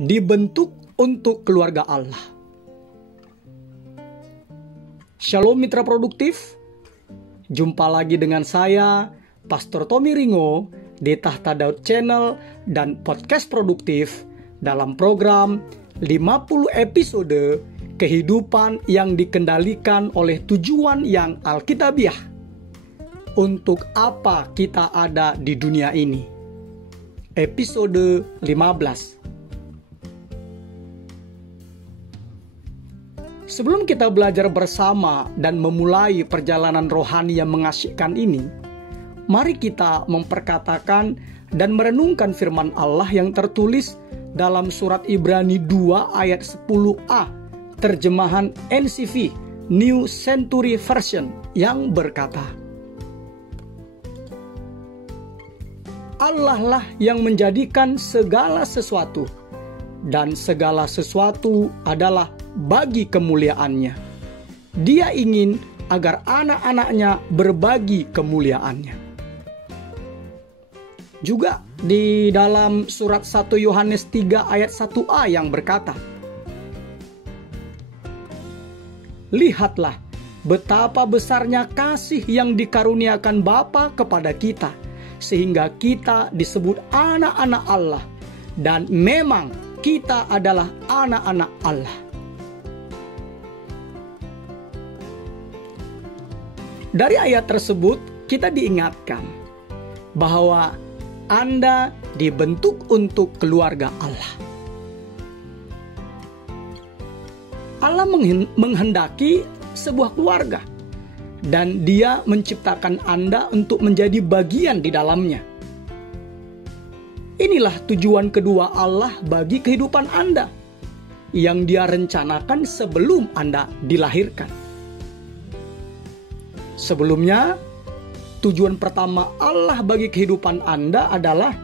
dibentuk untuk keluarga Allah. Shalom mitra produktif, jumpa lagi dengan saya, Pastor Tommy Ringo, di Tahta Daud Channel dan Podcast Produktif dalam program 50 episode kehidupan yang dikendalikan oleh tujuan yang alkitabiah. Untuk apa kita ada di dunia ini? Episode 15. Sebelum kita belajar bersama dan memulai perjalanan rohani yang mengasyikkan ini, mari kita memperkatakan dan merenungkan firman Allah yang tertulis dalam surat Ibrani 2 ayat 10a, terjemahan NCV, New Century Version, yang berkata, Allah lah yang menjadikan segala sesuatu, dan segala sesuatu adalah bagi kemuliaannya. Dia ingin agar anak-anaknya berbagi kemuliaannya. Juga di dalam surat 1 Yohanes 3 ayat 1a yang berkata, lihatlah betapa besarnya kasih yang dikaruniakan Bapa kepada kita, sehingga kita disebut anak-anak Allah, dan memang kita adalah anak-anak Allah. Dari ayat tersebut kita diingatkan bahwa Anda dibentuk untuk keluarga Allah. Allah menghendaki sebuah keluarga, dan Dia menciptakan Anda untuk menjadi bagian di dalamnya. Inilah tujuan kedua Allah bagi kehidupan Anda, yang Dia rencanakan sebelum Anda dilahirkan. Sebelumnya, tujuan pertama Allah bagi kehidupan Anda adalah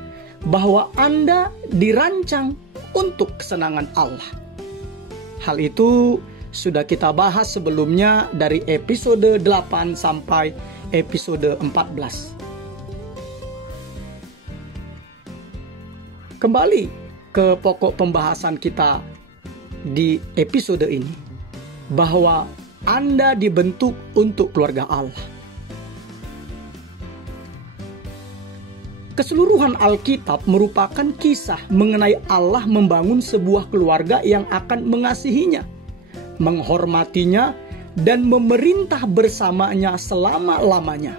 bahwa Anda dirancang untuk kesenangan Allah. Hal itu sudah kita bahas sebelumnya dari episode 8 sampai episode 14. Kembali ke pokok pembahasan kita di episode ini, bahwa Anda dibentuk untuk keluarga Allah. Keseluruhan Alkitab merupakan kisah mengenai Allah membangun sebuah keluarga yang akan mengasihinya, menghormatinya, dan memerintah bersamanya selama-lamanya.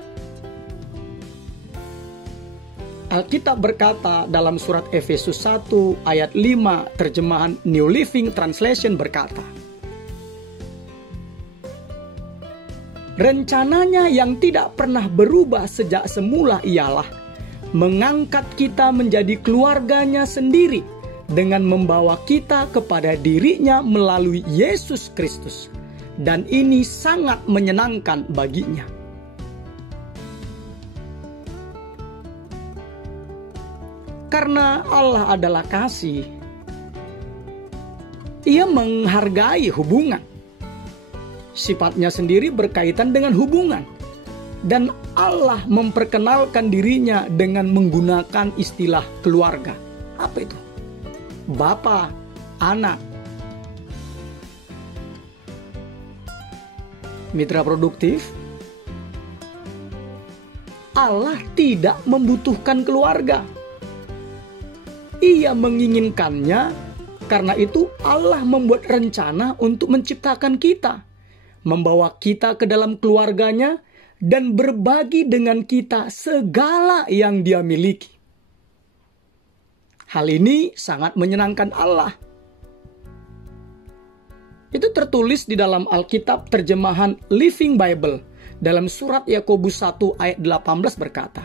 Alkitab berkata dalam surat Efesus 1 ayat 5 terjemahan New Living Translation berkata, rencananya yang tidak pernah berubah sejak semula ialah mengangkat kita menjadi keluarganya sendiri dengan membawa kita kepada dirinya melalui Yesus Kristus. Dan ini sangat menyenangkan baginya. Karena Allah adalah kasih, Ia menghargai hubungan. Sifatnya sendiri berkaitan dengan hubungan. Dan Allah memperkenalkan dirinya dengan menggunakan istilah keluarga. Apa itu? Bapa, anak. Mitra produktif, Allah tidak membutuhkan keluarga. Ia menginginkannya, karena itu Allah membuat rencana untuk menciptakan kita, membawa kita ke dalam keluarganya, dan berbagi dengan kita segala yang Dia miliki. Hal ini sangat menyenangkan Allah. Itu tertulis di dalam Alkitab terjemahan Living Bible dalam surat Yakobus 1 ayat 18 berkata,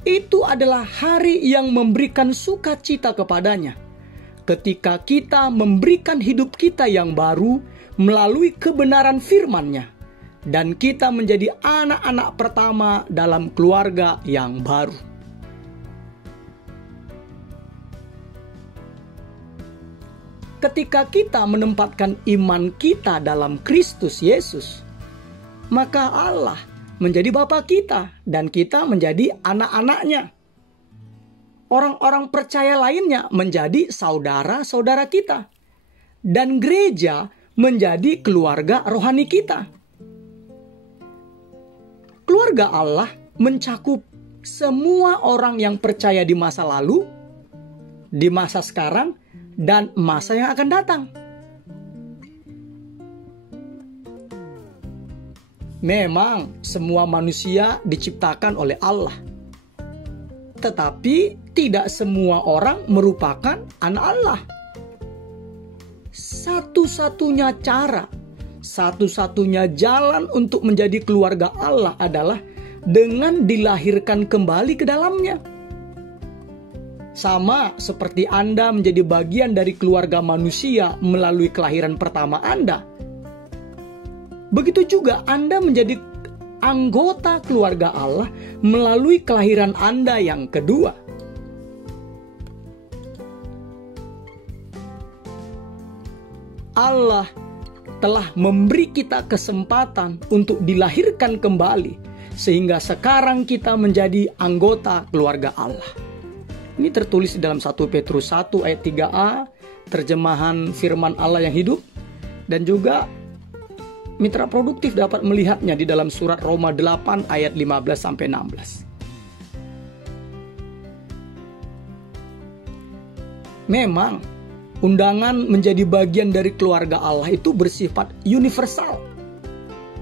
itu adalah hari yang memberikan sukacita kepadanya, ketika kita memberikan hidup kita yang baru melalui kebenaran firman-Nya, dan kita menjadi anak-anak pertama dalam keluarga yang baru. Ketika kita menempatkan iman kita dalam Kristus Yesus, maka Allah menjadi Bapa kita dan kita menjadi anak-anaknya. orang-orang percaya lainnya menjadi saudara-saudara kita. Dan gereja menjadi keluarga rohani kita. Keluarga Allah mencakup semua orang yang percaya di masa lalu, di masa sekarang, dan masa yang akan datang. Memang semua manusia diciptakan oleh Allah. Tetapi tidak semua orang merupakan anak Allah. Satu-satunya cara, satu-satunya jalan untuk menjadi keluarga Allah adalah dengan dilahirkan kembali ke dalamnya. Sama seperti Anda menjadi bagian dari keluarga manusia melalui kelahiran pertama Anda. Begitu juga Anda menjadi anggota keluarga Allah melalui kelahiran Anda yang kedua. Allah telah memberi kita kesempatan untuk dilahirkan kembali, sehingga sekarang kita menjadi anggota keluarga Allah. Ini tertulis di dalam 1 Petrus 1 ayat 3a, terjemahan firman Allah yang hidup, dan juga mitra produktif dapat melihatnya di dalam surat Roma 8 ayat 15-16. Memang undangan menjadi bagian dari keluarga Allah itu bersifat universal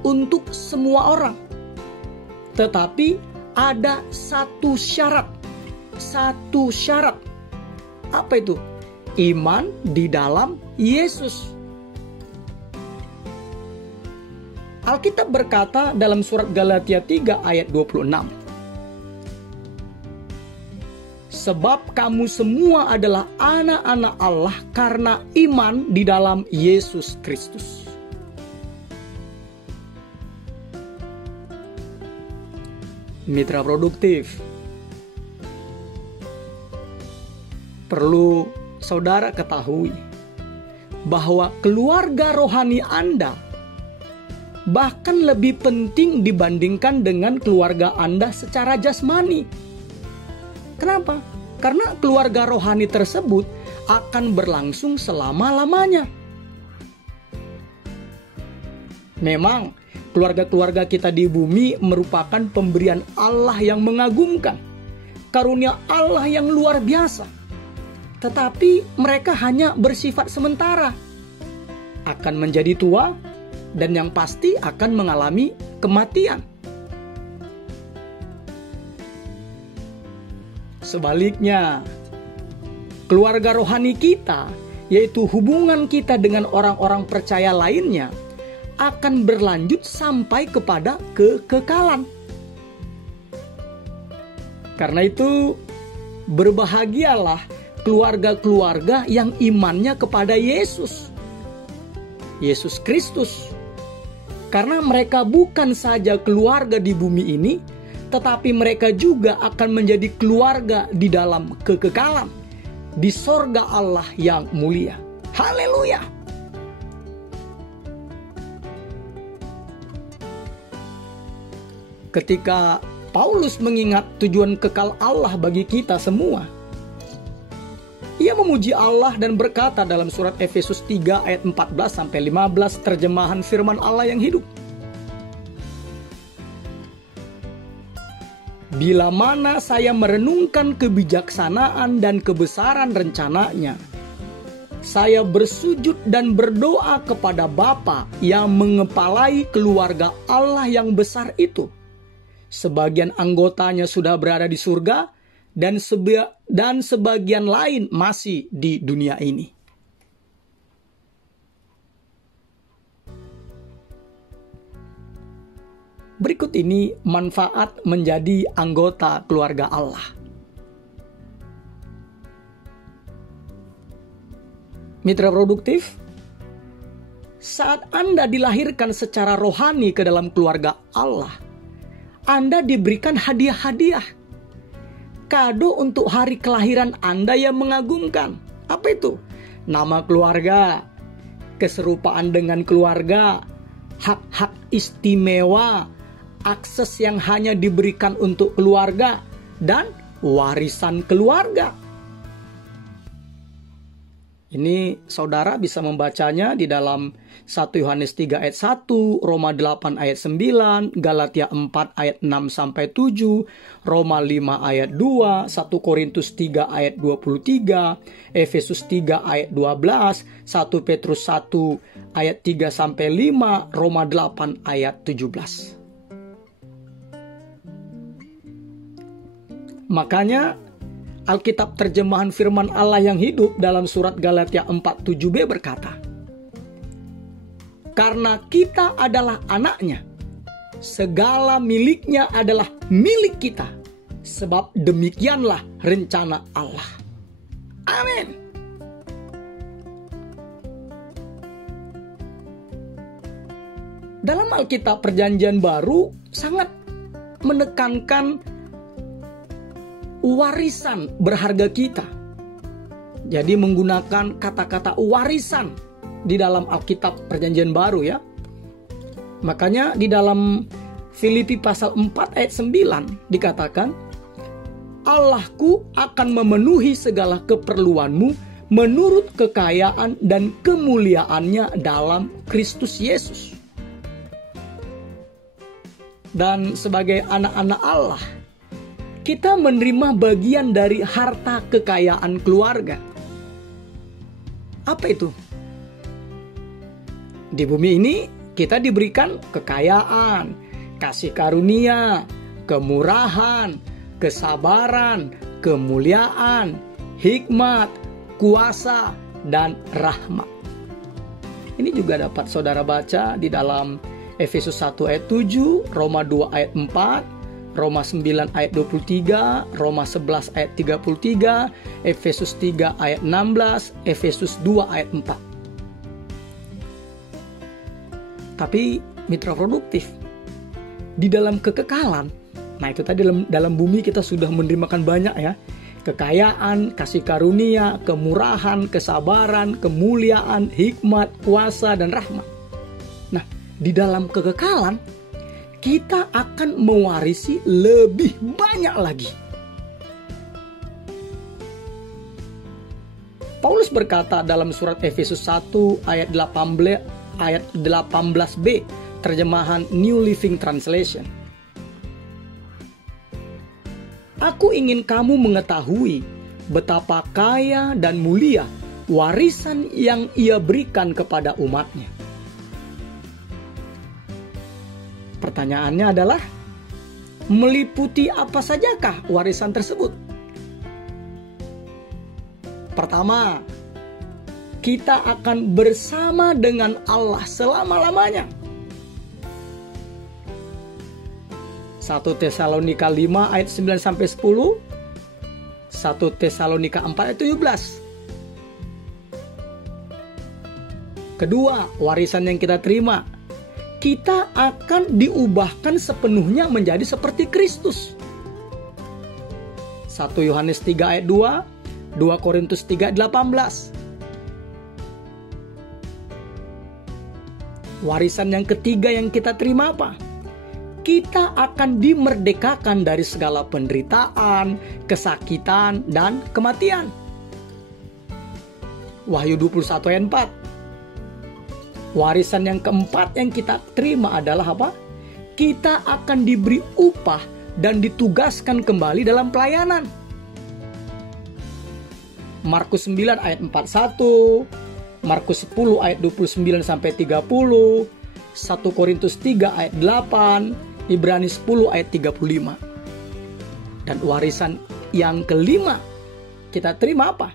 untuk semua orang. Tetapi ada satu syarat. Satu syarat. Apa itu? Iman di dalam Yesus. Alkitab berkata dalam surat Galatia 3 ayat 26. Sebab kamu semua adalah anak-anak Allah karena iman di dalam Yesus Kristus. Mitra produktif, perlu saudara ketahui bahwa keluarga rohani Anda bahkan lebih penting dibandingkan dengan keluarga Anda secara jasmani. Kenapa? Karena keluarga rohani tersebut akan berlangsung selama-lamanya. Memang keluarga-keluarga kita di bumi merupakan pemberian Allah yang mengagumkan, karunia Allah yang luar biasa. Tetapi mereka hanya bersifat sementara, akan menjadi tua, dan yang pasti akan mengalami kematian. Sebaliknya, keluarga rohani kita, yaitu hubungan kita dengan orang-orang percaya lainnya, akan berlanjut sampai kepada kekekalan. Karena itu, berbahagialah keluarga-keluarga yang imannya kepada Yesus Kristus. Karena mereka bukan saja keluarga di bumi ini, tetapi mereka juga akan menjadi keluarga di dalam kekekalan, di sorga Allah yang mulia. Haleluya! Ketika Paulus mengingat tujuan kekal Allah bagi kita semua, ia memuji Allah dan berkata dalam surat Efesus 3 ayat 14-15 terjemahan firman Allah yang hidup. Bila mana saya merenungkan kebijaksanaan dan kebesaran rencananya, saya bersujud dan berdoa kepada Bapa yang mengepalai keluarga Allah yang besar itu. Sebagian anggotanya sudah berada di surga, dan sebagian lain masih di dunia ini. Berikut ini manfaat menjadi anggota keluarga Allah. Mitra produktif, saat Anda dilahirkan secara rohani ke dalam keluarga Allah, Anda diberikan hadiah-hadiah. Kado untuk hari kelahiran Anda yang mengagumkan. Apa itu? Nama keluarga, keserupaan dengan keluarga, hak-hak istimewa, akses yang hanya diberikan untuk keluarga, dan warisan keluarga. Ini saudara bisa membacanya di dalam 1 Yohanes 3 ayat 1, Roma 8 ayat 9, Galatia 4 ayat 6-7, Roma 5 ayat 2, 1 Korintus 3 ayat 23, Efesus 3 ayat 12, 1 Petrus 1 ayat 3-5, Roma 8 ayat 17. Makanya Alkitab terjemahan firman Allah yang hidup dalam surat Galatia 4:7b berkata, karena kita adalah anaknya, segala miliknya adalah milik kita, sebab demikianlah rencana Allah. Amin. Dalam Alkitab Perjanjian Baru sangat menekankan warisan berharga kita. Jadi menggunakan kata-kata warisan di dalam Alkitab Perjanjian Baru ya. Makanya di dalam Filipi pasal 4 ayat 9 dikatakan, Allahku akan memenuhi segala keperluanmu menurut kekayaan dan kemuliaannya dalam Kristus Yesus. Dan sebagai anak-anak Allah, kita menerima bagian dari harta kekayaan keluarga. Apa itu? Di bumi ini kita diberikan kekayaan, kasih karunia, kemurahan, kesabaran, kemuliaan, hikmat, kuasa, dan rahmat. Ini juga dapat saudara baca di dalam Efesus 1 ayat 7, Roma 2 ayat 4, Roma 9 ayat 23, Roma 11 ayat 33, Efesus 3 ayat 16, Efesus 2 ayat 4. Tapi mitra produktif, di dalam kekekalan, nah itu tadi dalam bumi kita sudah menerimakan banyak ya. Kekayaan, kasih karunia, kemurahan, kesabaran, kemuliaan, hikmat, kuasa, dan rahmat. Nah, di dalam kekekalan, kita akan mewarisi lebih banyak lagi. Paulus berkata dalam surat Efesus 1 ayat 18b, terjemahan New Living Translation. Aku ingin kamu mengetahui betapa kaya dan mulia warisan yang Ia berikan kepada umatnya. Pertanyaannya adalah, meliputi apa sajakah warisan tersebut? Pertama, kita akan bersama dengan Allah selama-lamanya. 1 Tesalonika 5 ayat 9-10, 1 Tesalonika 4 ayat 17. Kedua, warisan yang kita terima, kita akan diubahkan sepenuhnya menjadi seperti Kristus. 1 Yohanes 3 ayat 2, 2 Korintus 3 ayat 18. Warisan yang ketiga yang kita terima apa? Kita akan dimerdekakan dari segala penderitaan, kesakitan, dan kematian. Wahyu 21 ayat 4. Warisan yang keempat yang kita terima adalah apa? Kita akan diberi upah dan ditugaskan kembali dalam pelayanan. Markus 9 ayat 41, Markus 10 ayat 29-30, 1 Korintus 3 ayat 8, Ibrani 10 ayat 35. Dan warisan yang kelima kita terima apa?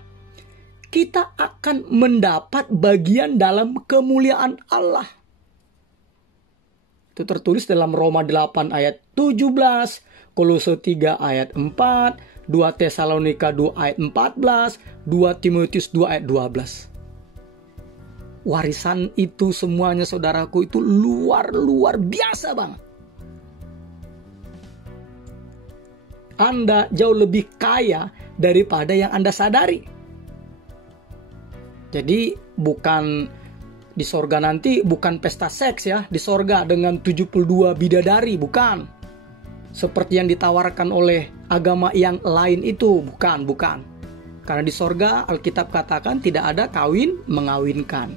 Kita akan mendapat bagian dalam kemuliaan Allah. Itu tertulis dalam Roma 8 ayat 17, Kolose 3 ayat 4, 2 Tesalonika 2 ayat 14, 2 Timotius 2 ayat 12. Warisan itu semuanya saudaraku itu luar biasa banget. Anda jauh lebih kaya daripada yang Anda sadari. Jadi bukan di sorga nanti bukan pesta seks ya di sorga dengan 72 bidadari, bukan. seperti yang ditawarkan oleh agama yang lain itu. Bukan. Karena di sorga Alkitab katakan tidak ada kawin mengawinkan.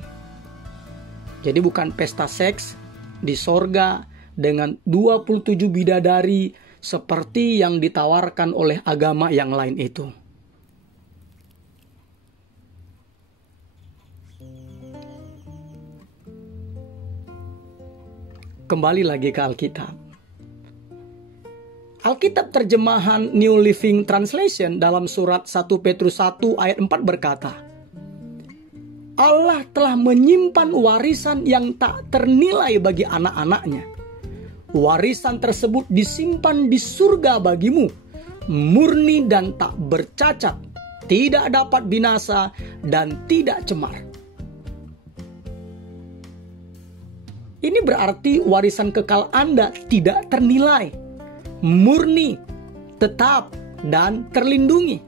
Jadi bukan pesta seks di sorga dengan 27 bidadari seperti yang ditawarkan oleh agama yang lain itu. Kembali lagi ke Alkitab. Alkitab terjemahan New Living Translation dalam surat 1 Petrus 1 ayat 4 berkata, Allah telah menyimpan warisan yang tak ternilai bagi anak-anaknya. Warisan tersebut disimpan di surga bagimu, murni dan tak bercacat, tidak dapat binasa dan tidak cemar. Ini berarti warisan kekal Anda tidak ternilai, murni, tetap, dan terlindungi.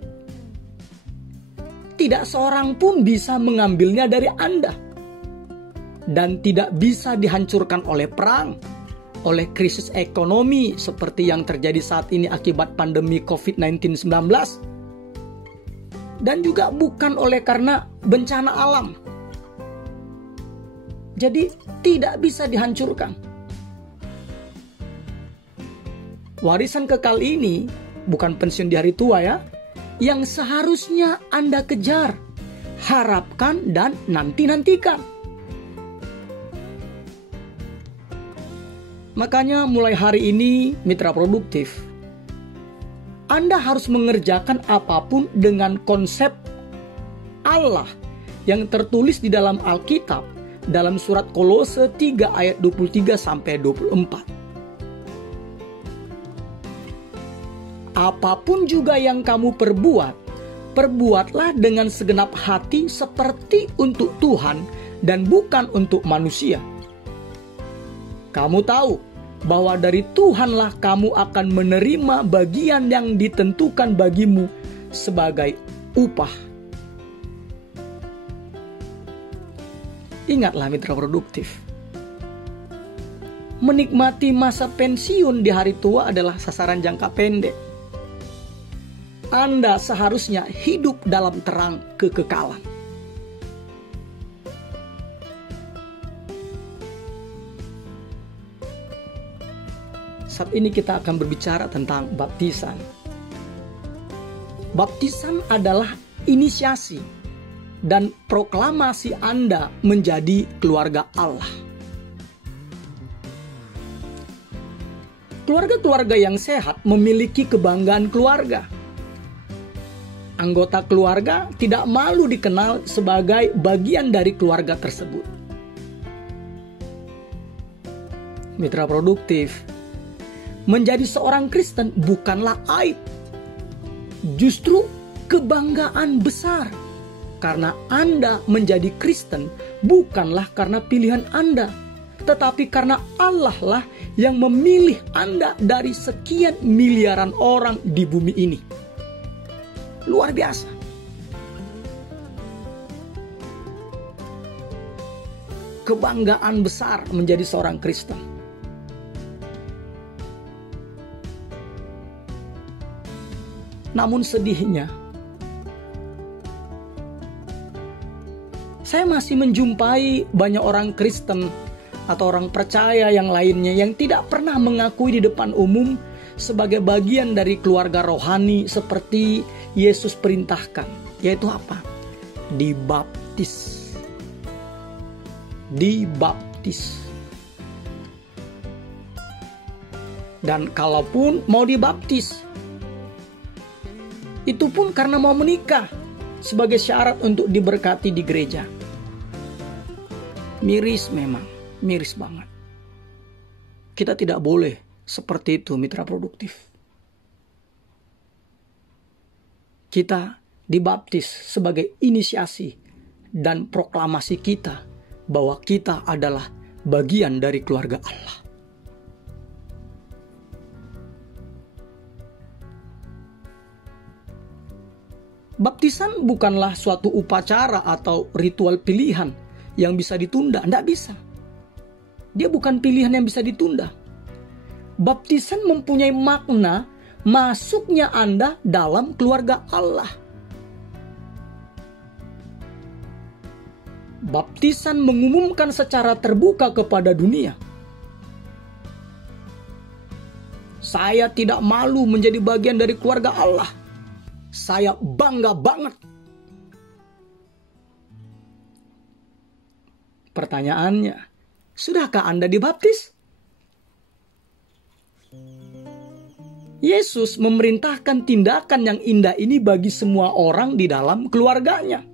Tidak seorang pun bisa mengambilnya dari Anda. Dan tidak bisa dihancurkan oleh perang, oleh krisis ekonomi seperti yang terjadi saat ini akibat pandemi COVID-19, dan juga bukan oleh karena bencana alam. Jadi tidak bisa dihancurkan. Warisan kekal ini bukan pensiun di hari tua ya, yang seharusnya Anda kejar, harapkan dan nantikan. Makanya mulai hari ini mitra produktif, Anda harus mengerjakan apapun dengan konsep Allah yang tertulis di dalam Alkitab dalam surat Kolose 3 ayat 23 sampai 24. Apapun juga yang kamu perbuat, perbuatlah dengan segenap hati seperti untuk Tuhan dan bukan untuk manusia. Kamu tahu bahwa dari Tuhanlah kamu akan menerima bagian yang ditentukan bagimu sebagai upah. Ingatlah mitra produktif, menikmati masa pensiun di hari tua adalah sasaran jangka pendek. Anda seharusnya hidup dalam terang kekekalan. Saat ini kita akan berbicara tentang baptisan. Baptisan adalah inisiasi dan proklamasi Anda menjadi keluarga Allah. Keluarga-keluarga yang sehat memiliki kebanggaan keluarga. Anggota keluarga tidak malu dikenal sebagai bagian dari keluarga tersebut. Mitra produktif, menjadi seorang Kristen bukanlah aib, justru kebanggaan besar. Karena Anda menjadi Kristen bukanlah karena pilihan Anda, tetapi karena Allah lah yang memilih Anda dari sekian miliaran orang di bumi ini. Luar biasa. Kebanggaan besar menjadi seorang Kristen. Namun sedihnya, saya masih menjumpai banyak orang Kristen atau orang percaya yang lainnya yang tidak pernah mengakui di depan umum sebagai bagian dari keluarga rohani seperti Yesus perintahkan. Yaitu apa? Dibaptis. Dibaptis. Dan kalaupun mau dibaptis, itu pun karena mau menikah sebagai syarat untuk diberkati di gereja. Miris memang, miris banget. Kita tidak boleh seperti itu mitra produktif. Kita dibaptis sebagai inisiasi dan proklamasi kita bahwa kita adalah bagian dari keluarga Allah. Baptisan bukanlah suatu upacara atau ritual pilihan yang bisa ditunda. Tidak bisa. Dia bukan pilihan yang bisa ditunda. Baptisan mempunyai makna masuknya Anda dalam keluarga Allah. Baptisan mengumumkan secara terbuka kepada dunia, saya tidak malu menjadi bagian dari keluarga Allah. Saya bangga banget. Pertanyaannya, sudahkah Anda dibaptis? Yesus memerintahkan tindakan yang indah ini bagi semua orang di dalam keluarganya.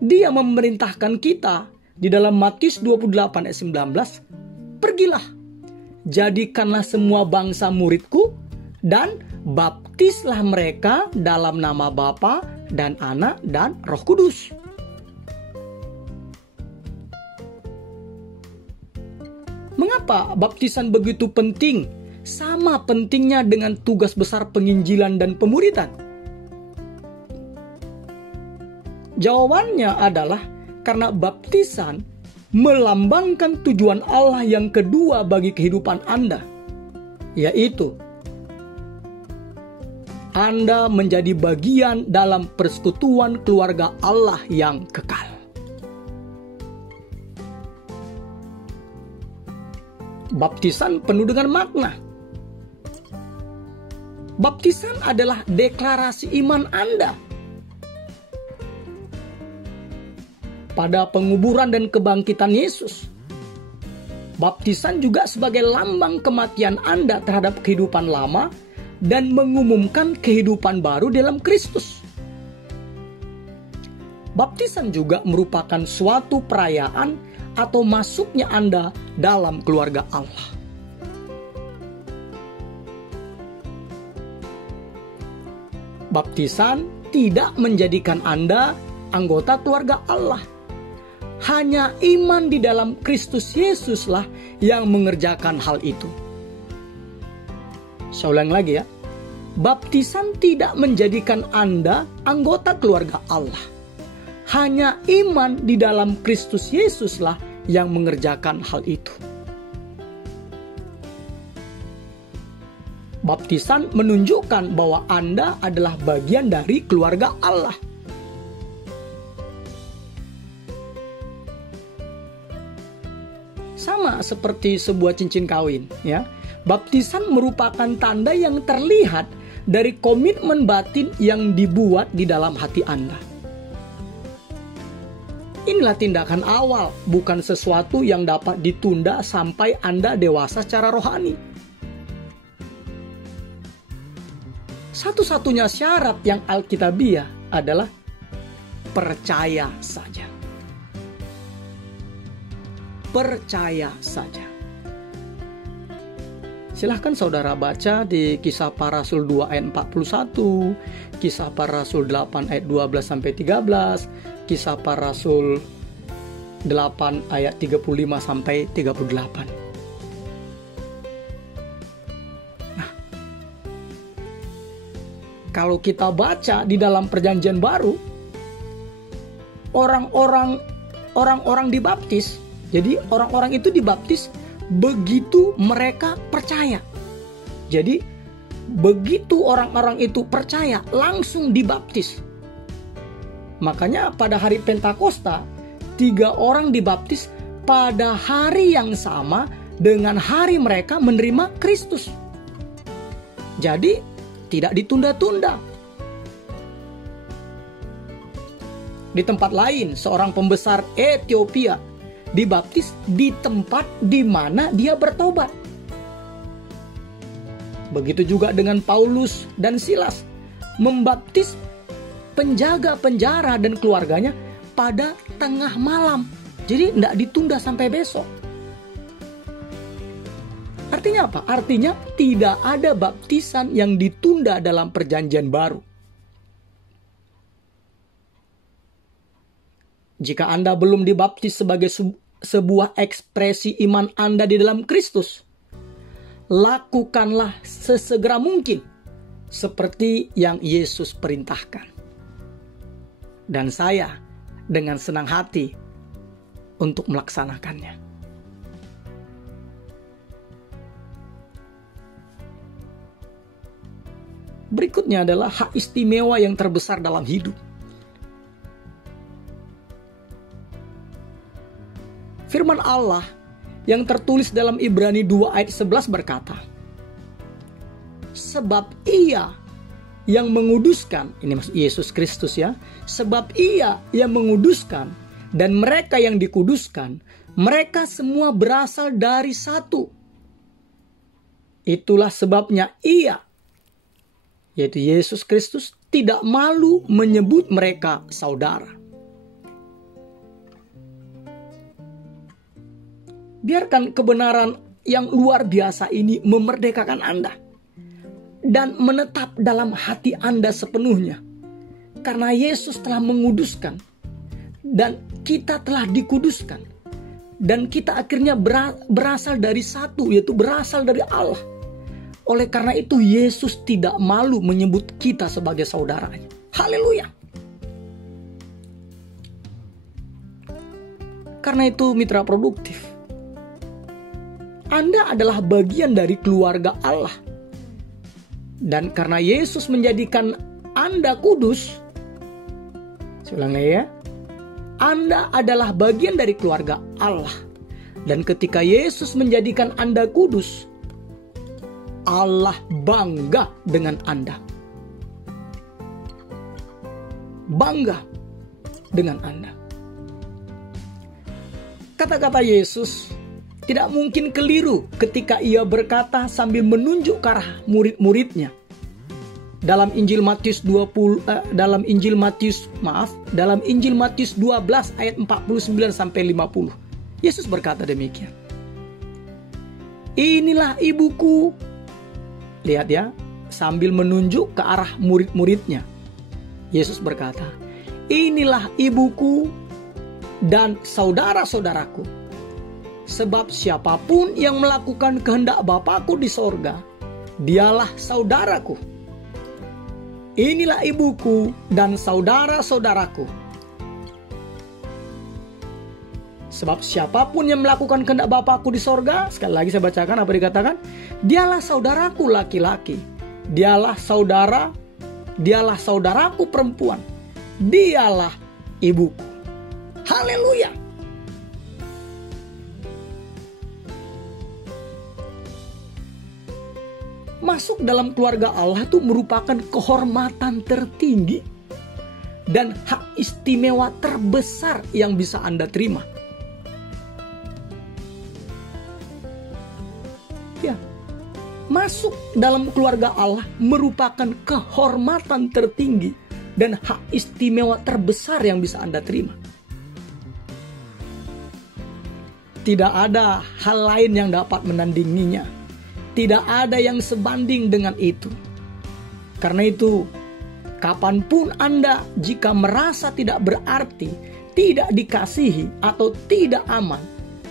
Dia memerintahkan kita di dalam Matius 28 ayat 19, pergilah, jadikanlah semua bangsa muridku dan baptislah mereka dalam nama Bapa dan Anak dan Roh Kudus. Mengapa baptisan begitu penting? Sama pentingnya dengan tugas besar penginjilan dan pemuridan. Jawabannya adalah karena baptisan melambangkan tujuan Allah yang kedua bagi kehidupan Anda, yaitu Anda menjadi bagian dalam persekutuan keluarga Allah yang kekal. Baptisan penuh dengan makna. Baptisan adalah deklarasi iman Anda. Pada penguburan dan kebangkitan Yesus, baptisan juga sebagai lambang kematian Anda terhadap kehidupan lama dan mengumumkan kehidupan baru dalam Kristus. Baptisan juga merupakan suatu perayaan atau masuknya Anda dalam keluarga Allah. Baptisan tidak menjadikan Anda anggota keluarga Allah. Hanya iman di dalam Kristus Yesuslah yang mengerjakan hal itu. Saya ulang lagi ya. Baptisan tidak menjadikan Anda anggota keluarga Allah. Hanya iman di dalam Kristus Yesuslah yang mengerjakan hal itu. Baptisan menunjukkan bahwa Anda adalah bagian dari keluarga Allah. Sama seperti sebuah cincin kawin, ya. Baptisan merupakan tanda yang terlihat dari komitmen batin yang dibuat di dalam hati Anda. Inilah tindakan awal, bukan sesuatu yang dapat ditunda sampai Anda dewasa secara rohani. Satu-satunya syarat yang alkitabiah adalah percaya saja. Percaya saja. Silahkan saudara baca di Kisah Para Rasul 2 ayat 41, Kisah Para Rasul 8 ayat 12-13, Kisah Para Rasul 8 ayat 35-38. Kalau kita baca di dalam Perjanjian Baru, orang-orang dibaptis. Jadi orang-orang itu dibaptis begitu mereka percaya. Jadi begitu orang-orang itu percaya, langsung dibaptis. Makanya pada hari Pentakosta, 3 orang dibaptis pada hari yang sama dengan hari mereka menerima Kristus. Jadi tidak ditunda-tunda. Di tempat lain, seorang pembesar Ethiopia dibaptis di tempat di mana dia bertobat. Begitu juga dengan Paulus dan Silas, membaptis penjaga penjara dan keluarganya pada tengah malam. Jadi tidak ditunda sampai besok. Artinya apa? Artinya tidak ada baptisan yang ditunda dalam Perjanjian Baru. Jika Anda belum dibaptis sebagai sebuah ekspresi iman Anda di dalam Kristus, lakukanlah sesegera mungkin seperti yang Yesus perintahkan. Dan saya dengan senang hati untuk melaksanakannya. Berikutnya adalah hak istimewa yang terbesar dalam hidup. Firman Allah yang tertulis dalam Ibrani 2 ayat 11 berkata, sebab Ia yang menguduskan, ini maksud Yesus Kristus ya, sebab Ia yang menguduskan dan mereka yang dikuduskan, mereka semua berasal dari satu. Itulah sebabnya Ia, yaitu Yesus Kristus, tidak malu menyebut mereka saudara. Biarkan kebenaran yang luar biasa ini memerdekakan Anda dan menetap dalam hati Anda sepenuhnya. Karena Yesus telah menguduskan dan kita telah dikuduskan. Dan kita akhirnya berasal dari satu, yaitu berasal dari Allah. Oleh karena itu Yesus tidak malu menyebut kita sebagai saudaranya. Haleluya. Karena itu mitra produktif, Anda adalah bagian dari keluarga Allah. Dan karena Yesus menjadikan Anda kudus, saya ulang lagi ya, Anda adalah bagian dari keluarga Allah. Dan ketika Yesus menjadikan Anda kudus, Allah bangga dengan Anda. Bangga dengan Anda. Kata-kata Yesus tidak mungkin keliru ketika Ia berkata sambil menunjuk ke arah murid-muridnya. Dalam Injil Matius 12 ayat 49 sampai 50. Yesus berkata demikian. Inilah ibuku. Lihat ya, sambil menunjuk ke arah murid-muridnya. Yesus berkata, inilah ibuku dan saudara-saudaraku. Sebab siapapun yang melakukan kehendak Bapa-Ku di sorga, dialah saudaraku. Inilah ibuku dan saudara-saudaraku. Sebab siapapun yang melakukan kehendak Bapa-Ku di sorga, sekali lagi saya bacakan apa dikatakan, dialah saudaraku laki-laki, dialah saudaraku perempuan, dialah ibuku. Haleluya. Masuk dalam keluarga Allah itu merupakan kehormatan tertinggi dan hak istimewa terbesar yang bisa Anda terima. Ya, masuk dalam keluarga Allah merupakan kehormatan tertinggi dan hak istimewa terbesar yang bisa Anda terima. Tidak ada hal lain yang dapat menandinginya. Tidak ada yang sebanding dengan itu. Karena itu, kapanpun Anda jika merasa tidak berarti, tidak dikasihi, atau tidak aman,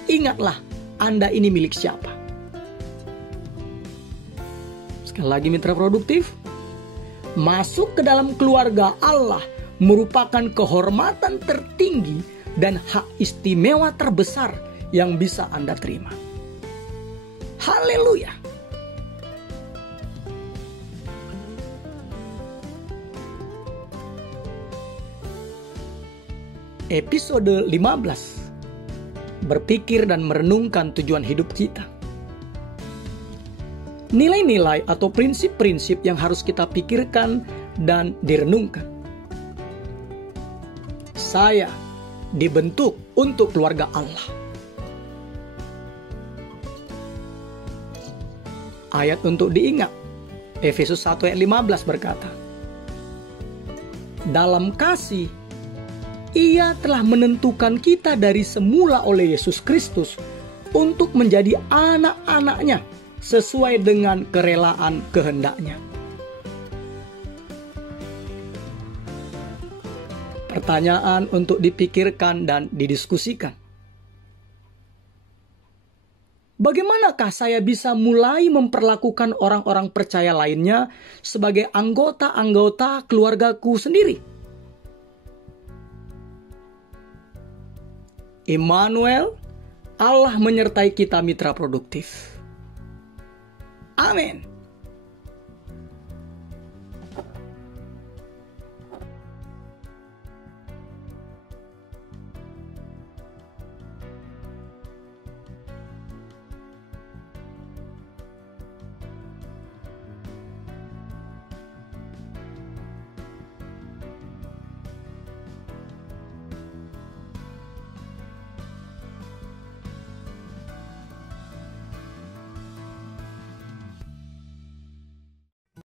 ingatlah Anda ini milik siapa. Sekali lagi mitra produktif, masuk ke dalam keluarga Allah merupakan kehormatan tertinggi dan hak istimewa terbesar yang bisa Anda terima. Haleluya. Episode 15. Berpikir dan merenungkan tujuan hidup kita. Nilai-nilai atau prinsip-prinsip yang harus kita pikirkan dan direnungkan. Saya dibentuk untuk keluarga Allah. Ayat untuk diingat. Efesus 1 ayat 15 berkata, dalam kasih, Ia telah menentukan kita dari semula oleh Yesus Kristus untuk menjadi anak-anaknya sesuai dengan kerelaan kehendak-Nya. Pertanyaan untuk dipikirkan dan didiskusikan. Bagaimanakah saya bisa mulai memperlakukan orang-orang percaya lainnya sebagai anggota-anggota keluargaku sendiri? Immanuel, Allah menyertai kita mitra produktif. Amin.